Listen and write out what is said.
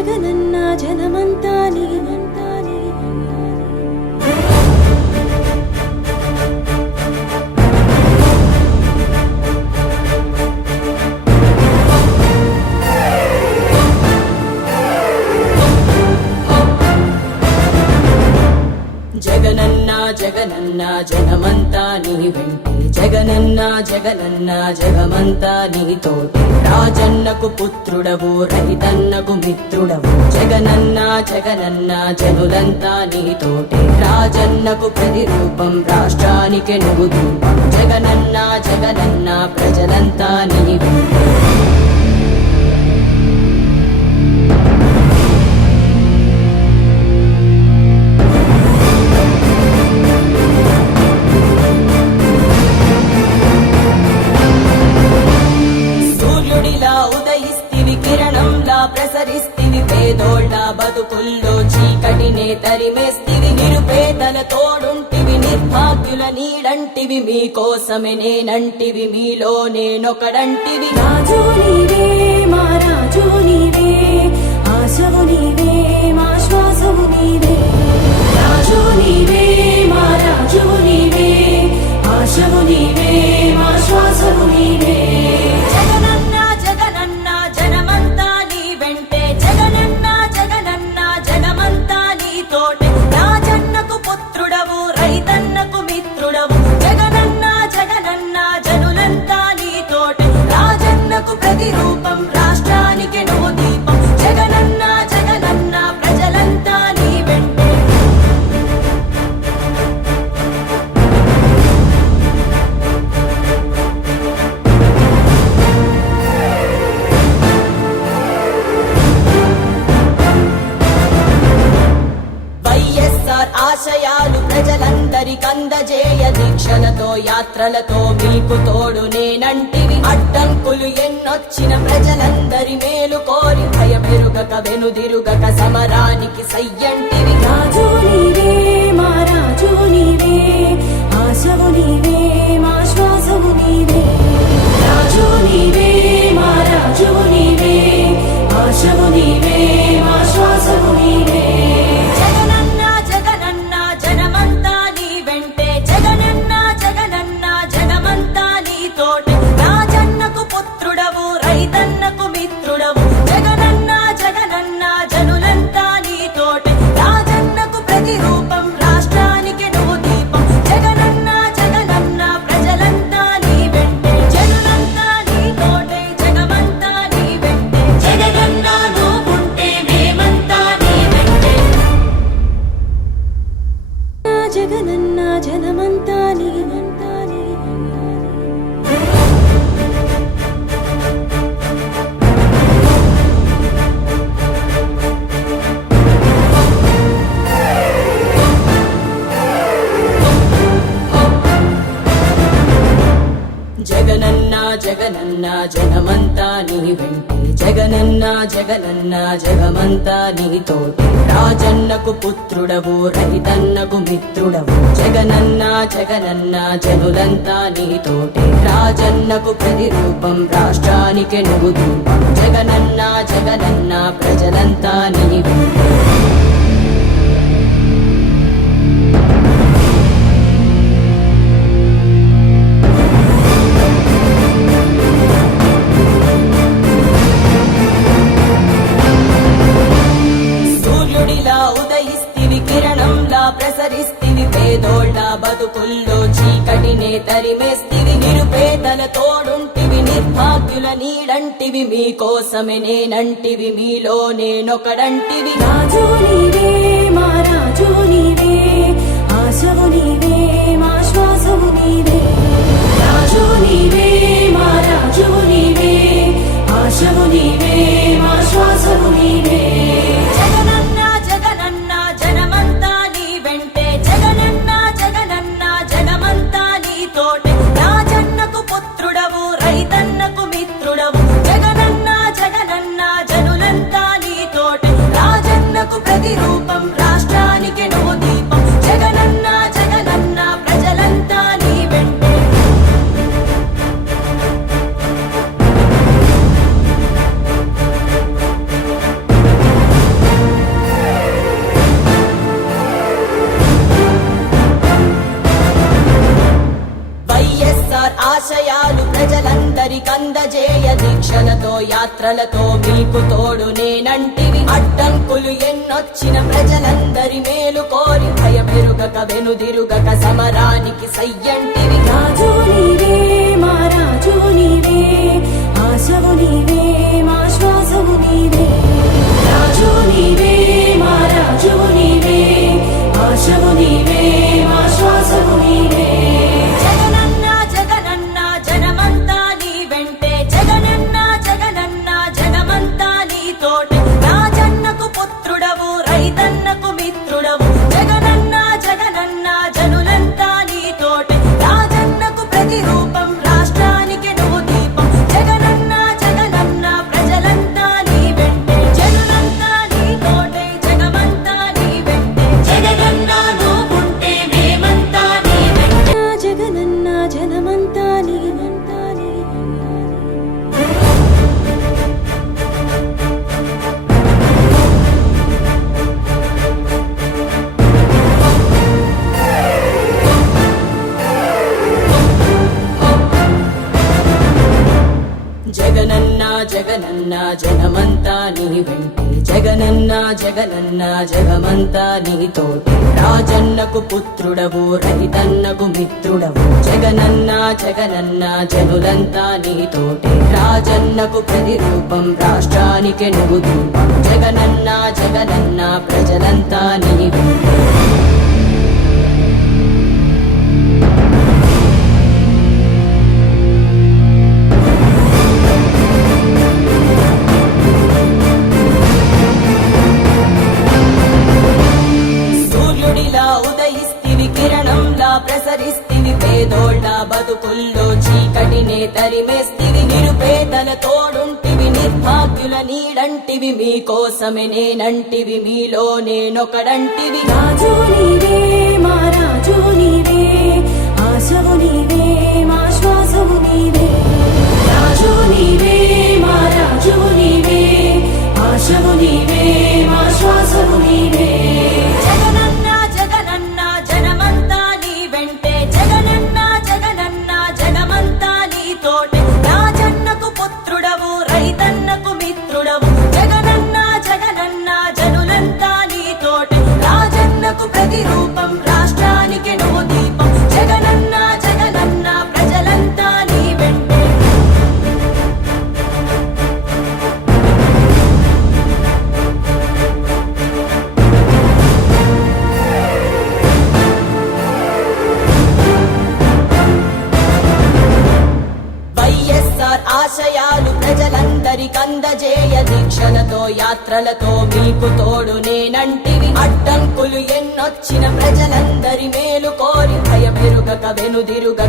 జగనన్న జనమంతా నీవంతా జగనన్న జగనన్న జగమంతా నీ వెంటే జగనన్న జగనన్న జగమంతా నీతోటి రాజన్నకు పుత్రుడవు రైతన్నకు మిత్రుడవు జగనన్న జగనన్న జనులంతా నీతోటి రాజన్నకు ప్రతిరూపం రాష్ట్రానికి నువ్వు రూపం జగనన్న జగనన్న ప్రజలంతా నీ వెంటే ప్రసరిస్తివి పేదోళ్ళ బతుకుల్లో చీకటినే తరిమేస్తివి నిరుపేదల తోడుంటివి నిర్భాగ్యుల నీడంటివి మీకోసమే నేనంటివి మీలో నేనొకడంటివి రాజు నీవే మా రాజు నీవే ఆశవు నీవే మా శ్వాసవు నీవే రాజు నీవే మా రాజు నీవే ఆశవు నీవే మా శ్వాసవు నీవే జగనన్న జగనన్న జనమంతా నీ వెంటే జగనన్న జగనన్న జగమంతా నీతోటే రాజన్నకు పుత్రుడవు రైతన్నకు మిత్రుడవు జగనన్న జగనన్న జనులంతా నీతోటే రాజన్నకు ప్రతిరూపం రాష్ట్రానికి నువ్వు దీపం జగనన్న జగనన్న ప్రజలంతా నీ వెంటే వైఎస్ఆర్ ఆశయాలు ప్రజలందరికందజేయ దీక్షలతో యాత్రలతో మీకు తోడు నేనంటివి అడ్డంకులు ఎన్నొచ్చిన ప్రజలందరి మేలు కోరి భయమెరుగక వెనుదిరుగక సమరానికి సయ్యంటివి రాజు నీవే మా రాజు నీవే ఆశవు నీవే మా శ్వాసవు నీవే రాజు నీవే మా రాజు నీవే ఆశవు నీవే మా శ్వాసవు నీవే జగనన్న జగనన్న జనమంతా నీ వెంటే జగనన్న జగనన్న జగమంతా నీతోటే రాజన్నకు పుత్రుడవు రైతన్నకు మిత్రుడవు జగనన్న జగనన్న జనులంతా నీతోటే రాజన్నకు ప్రతిరూపం రాష్ట్రానికి నువ్వు దీపం జగనన్న జగనన్న ప్రజలంతా నీ వెంటే జనులంతా నీతోటే జగమంతా నీ వెంటే జగనన్న నువ్వుంటే మేమంతా నీ వెంటే జగనన్న జనమంతా నీవంతా జగనన్న జగనన్న జగమంతా నీ వెంటే జగనన్న జగనన్న జగమంతా నీతోటి రాజన్నకు పుత్రుడవు రైతన్నకు మిత్రుడవు జగనన్న జగనన్న జనులంతా నీతోటి రాజన్నకు ప్రతిరూపం రాష్ట్రానికి నువ్వు రూపం జగనన్న జగనన్న ప్రజలంతా నీ వెంటే ప్రసరిస్తివి పేదోళ్ళ బతుకుల్లో చీకటినే తరిమేస్తివి నిరుపేదల తోడుంటివి నిర్భాగ్యుల నీడంటివి మీకోసమే నేనంటివి మీలో నేనొకడంటివి రాజు నీవే మా రాజు నీవే ఆశవు నీవే మా శ్వాసవు నీవే రాజు నీవే మా రాజు నీవే ఆశవు నీవే మా శ్వాసవు నీవే జగనన్న జగనన్న జనమంతా నీ వెంటే జగనన్న జగనన్న జగమంతా నీతోటే రాజన్నకు పుత్రుడవు రైతన్నకు మిత్రుడవు జగనన్న జగనన్న జనులంతా నీతోటే రాజన్నకు ప్రతిరూపం రాష్ట్రానికి నువ్వు దీపం జగనన్న జగనన్న ప్రజలంతా నీ వెంటే కందజేయ దీక్షలతో యాత్రలతో మీకు తోడు నేనంటివి అడ్డంకులు ఎన్నొచ్చిన ప్రజలందరి మేలు కోరి భయమెరుగక వెనుదిరుగక సమరానికి సయ్యంటివి రాజు నీవే మా రాజు నీవే ఆశవు నీవే మా శ్వాసవు నీవే రాజు నీవే మా రాజు నీవే ఆశవు నీవే మా శ్వాసవు నీవే జగనన్న జగనన్న జనమంతా నీ వెంటే జగనన్న జగనన్న జగమంతా నీ తోటే రాజన్నకు పుత్రుడవు రైతన్నకు మిత్రుడవు జగనన్న జగనన్న జనులంతా నీ తోటే రాజన్నకు ప్రతిరూపం రాష్ట్రానికి నువ్వు దీపం జగనన్న జగనన్న ప్రజలంతా నీ వెంటే జనులంతా నీ తోటే జగమంతా నీ వెంటే జగనన్న నువ్వుంటే మేమంతా నీ వెంటే జగనన్న జనమంతా నీవంతా జగనన్న జగనన్న జనమంతా నీ వెంటే జగనన్న జగనన్న జగమంతా నీ తోటి రాజన్నకు పుత్రుడవు రైతన్నకు మిత్రుడవు జగనన్న జగనన్న జనులంతా నీ తోటి రాజన్నకు ప్రతిరూపం రాష్ట్రానికి నువ్వు దీపం జగనన్న జగనన్న ప్రజలంతా నీ వెంటే సూర్యుడిలా ఉదయిస్తివి కిరణంలా ప్రసరిస్తివి పేదోళ్ళ బతుకుల్లో చీకటినే తరిమేస్తివి నిరుపేదల తోడుంటివి నిర్భాగ్యుల నీడంటివి మీకోసమే నేనంటివి మీలో నేనొకడంటివి రాజు నీవే మా రాజు నీవే ఆశవు నీవే మా శ్వాసవు నీవే రాజు నీవే మా రాజు నీవే ఆశవు నీవే మా శ్వాసవు నీవే జగనన్న జగనన్న జనమంతా నీ వెంటే జగనన్న జగనన్న జగమంతా నీ తోటే రాజన్నకు పుత్రుడవు రైతన్నకు మిత్రుడవు జగనన్న జగనన్న జనులంతా నీ తోటే రాజన్నకు ప్రతిరూపం రాష్ట్రానికి నువ్వు దీపం జగనన్న జగనన్న ప్రజలంతా నీ వెంటే వైఎస్ఆర్ ఆశయాలు ప్రజలందరి కందజేయ దీక్షలతో యాత్రలతో మీకు తోడు నేనంటివి అడ్డంకులు ఎన్నొచ్చిన ప్రజలందరి మేలు కోరి భయమెరుగక వెనుదిరుగక